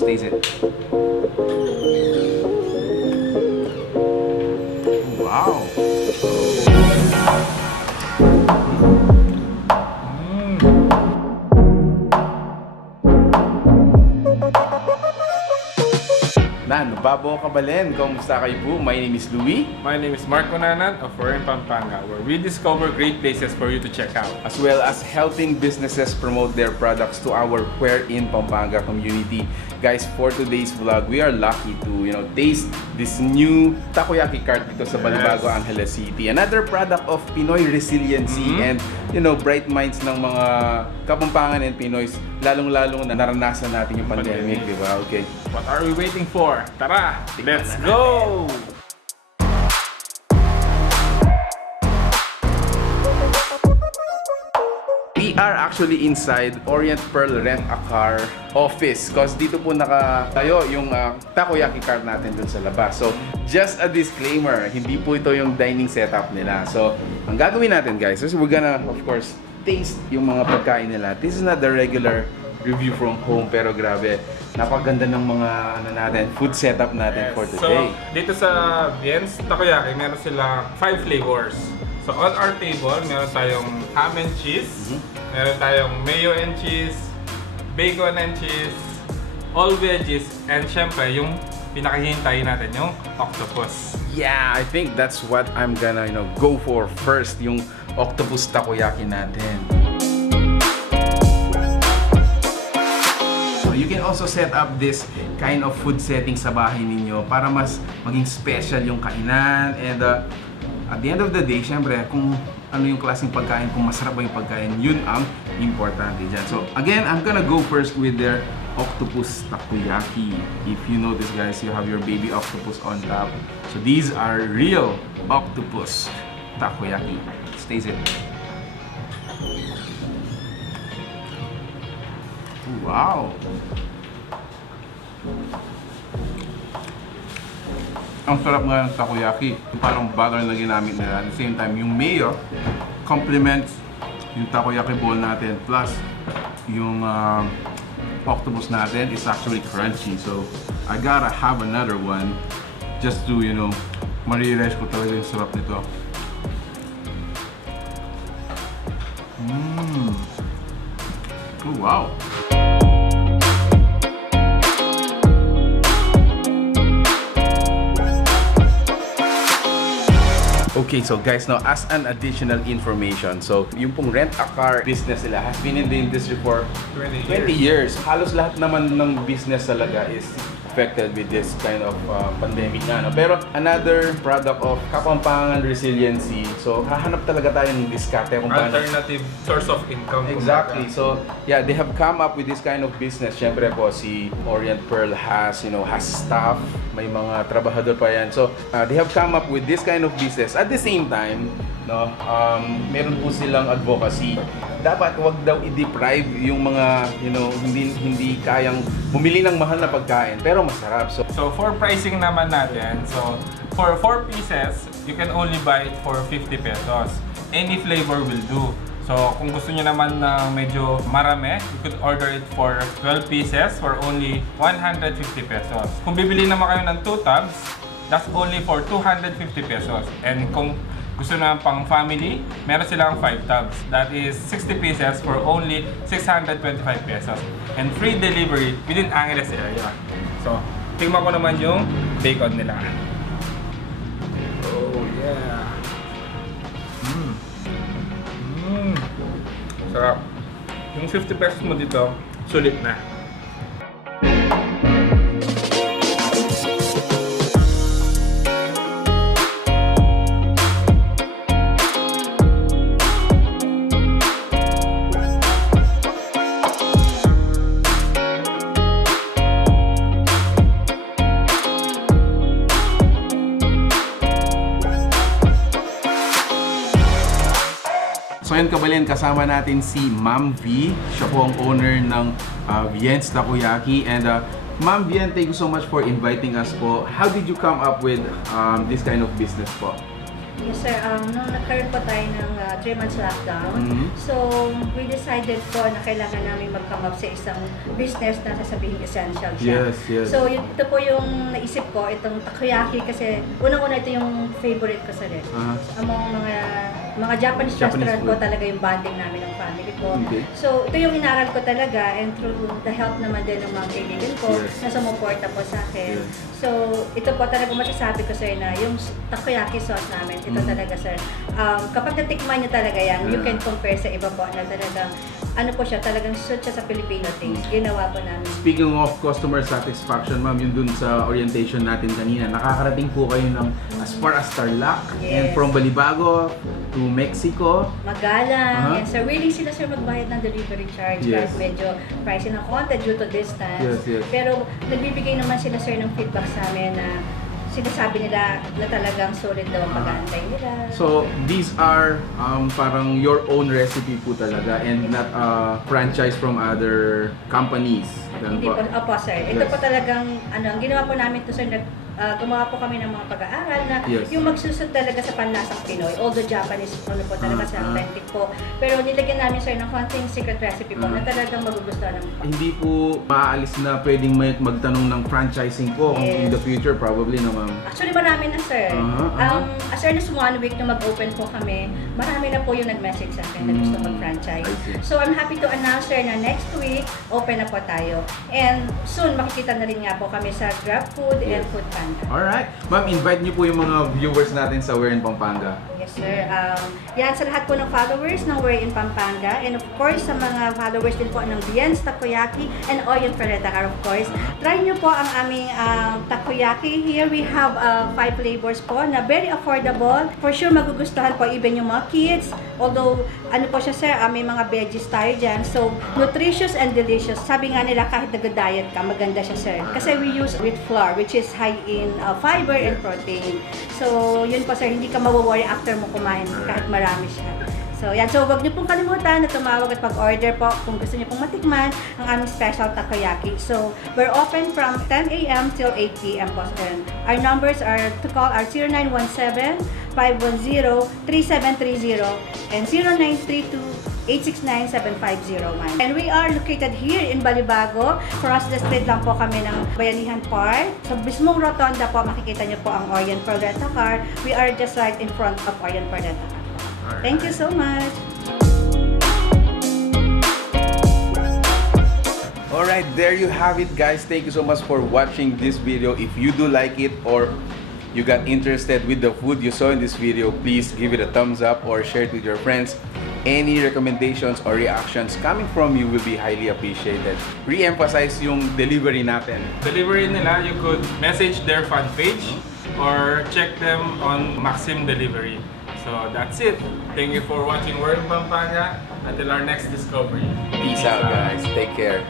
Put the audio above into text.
Let's taste it. Wow. Babo Kabalen, kumusta kayo po? My name is Louie. My name is Mark Conanan of Orient, Pampanga, where we discover great places for you to check out. As well as helping businesses promote their products to our Where in Pampanga community. Guys, for today's vlog, we are lucky to taste this new takoyaki cart dito sa Balibago, Angeles City. Another product of Pinoy resiliency and bright minds ng mga Kapampangan and Pinoys, lalong-lalong na naranasan natin yung pandemic, di ba? Okay. What are we waiting for? Tara, let's go! We are actually inside Orient Pearl Rent-A-Car office because dito po nakatayo yung takoyaki cart natin dun sa labas. So, just a disclaimer, hindi po ito yung dining setup nila. So, ang gagawin natin guys is we're gonna, of course, taste yung mga pagkain nila. This is not the regular review from home, pero grabe, napaganda ng mga food setup natin for today. So, dito sa Vhienne's Takoyaki, meron silang 5 flavors. So, on our table, meron tayong ham and cheese, meron tayong mayo and cheese, bacon and cheese, all veggies, and syempre, yung pinakahintayin natin, yung octopus. Yeah, I think that's what I'm gonna go for first, yung octopus takoyaki natin. So you can also set up this kind of food setting sa bahay ninyo para mas maging special yung kainan, and at the end of the day, syempre, kung ano yung klaseng pagkain, kung masarap ba yung pagkain, yun ang importante dyan. So again, I'm gonna go first with their octopus takoyaki. If you notice guys, you have your baby octopus on top. So these are real octopus takoyaki. Let's taste it. Wow! Ang sarap nga ng takoyaki. Parang butter na ginamit nila. At the same time, yung mayo complements yung takoyaki bowl natin. Plus, yung octopus natin is actually crunchy. So, I gotta have another one just to, ma-realize ko talaga yung sarap nito. Oh, wow! Okay, so guys, now as an additional information, so yung pong rent-a-car business nila has been in the industry for 20 years. Halos lahat naman ng business talaga is affected with this kind of pandemic na. Pero another product of Kapampangan resiliency, so hahanap talaga tayo ng diskarte kung paano. Alternative source of income. Exactly. So, yeah, they have come up with this kind of business. Siyempre po, si Orient Pearl has staff, may mga trabahador pa yan. So, they have come up with this kind of business. At the same time, meron po silang advocacy. Dapat wag daw i-deprive yung mga, hindi kayang bumili ng mahal na pagkain, pero masarap. So for pricing naman natin, so for 4 pieces, you can only buy it for 50 pesos. Any flavor will do. So kung gusto niyo naman na medyo marami, you could order it for 12 pieces for only 150 pesos. Kung bibili naman kayo ng 2 tubs, that's only for 250 pesos. And kung gusto naman pang family, meron silang 5 tubs. That is 60 pieces for only 625 pesos. And free delivery within Angeles area. So, tingnan ko naman yung bacon nila. Oh, yeah. Sarap. Yung 50 pesos mo dito, sulit na. So yun kabalin, kasama natin si Ma'am V. Siya po ang owner ng Vhienne's Takoyaki. And Ma'am Vhienne, thank you so much for inviting us po. How did you come up with this kind of business po? Yes sir, nung nagkaroon po tayo ng 3 months lockdown, so we decided po na kailangan namin mag-come up sa isang business na sasabihin essential siya. Yes, yes. So ito po yung naisip ko, itong takoyaki kasi unang-una ito yung favorite ko sa rin. Among mga Japanese restaurant po food. talaga yung bonding namin ng family ko. Okay. So ito yung inaral ko talaga and through the help naman din ng mga kaibigan ko Yes. na sumuporta po sa akin. Yes. So ito po talaga masasabi ko sir na yung takoyaki sauce namin, ito talaga sir. Kapag natikman niyo talaga yan, you can compare sa iba po na talagang ano po siya, talagang suit siya sa Filipino taste. Ginawa po namin. Speaking of customer satisfaction, ma'am, yun dun sa orientation natin kanina, nakakarating po kayo ng as far as Tarlac and Yes. from Balibago to Mexico. Magalang. Yes, sir. Willing sila sir magbayad ng delivery charge Yes. kahit medyo pricey ng konti due to distance. Yes, yes. Pero nagbibigay naman sila sir ng feedback sa amin na sinasabi nila na talagang solid daw ang pag-aantay nila. So, these are parang your own recipe po talaga and not franchise from other companies. Ganun Hindi po. po, opo sir. Ito Yes. po talagang, ang ginawa po namin to sir, gumawa po kami ng mga pag-aaral na Yes. yung magsusod talaga sa panlasang Pinoy. Although Japanese ano po talaga sa authentic po. Pero nilagyan namin sir ng konting secret recipe po na talagang magugustuhan ng Hindi po maaalis na pwedeng magtanong ng franchising po kung in the future probably na ma'am. Actually, marami na, sir. As early as 1 week na mag-open po kami, marami na po yung nag-message sa akin na gusto mag-franchise. I see. So, I'm happy to announce, sir, na next week, open na po tayo. And soon, makikita na rin nga po kami sa Grab Food and Food Panda. Alright. Ma'am, invite niyo po yung mga viewers natin sa We're in Pampanga. Yes, sir. Yan sa lahat po ng followers ng We're in Pampanga. And of course, sa mga followers din po ng Vhienne, Takoyaki, and Orient, of course. Try nyo po ang aming takoyaki. Here we have 5 flavors po na very affordable. For sure, magugustuhan po even yung mga kids. Although, ano po siya, sir, may mga veggies tayo dyan. So, nutritious and delicious. Sabi nga nila, kahit nag-diet ka, maganda siya, sir. Kasi we use wheat flour, which is high in fiber and protein. So, yun po, sir, hindi ka mawaworry after mo kumain kahit marami siya. So, yan. So, huwag niyo pong kalimutan na tumawag at pag-order po kung gusto niyo pong matikman ang aming special takoyaki. So, we're open from 10 a.m. till 8 p.m. po. And our numbers are to call are 0917-510-3730 and 0932-869-7509. And we are located here in Balibago. Cross the street lang po kami ng Bayanihan Park. Sa mismong rotonda po, makikita niyo po ang Orient for Rent-A-Car. We are just right in front of Orient for Rent-A-Car. Thank you so much. Alright, there you have it guys. Thank you so much for watching this video. If you do like it or you got interested with the food you saw in this video, please give it a thumbs up or share it with your friends. Any recommendations or reactions coming from you will be highly appreciated. Re-emphasize yung delivery natin. Delivery nila, you could message their fan page or check them on Maxim Delivery. So that's it. Thank you for watching We're in Pampanga. Until our next discovery. Peace out guys. Take care.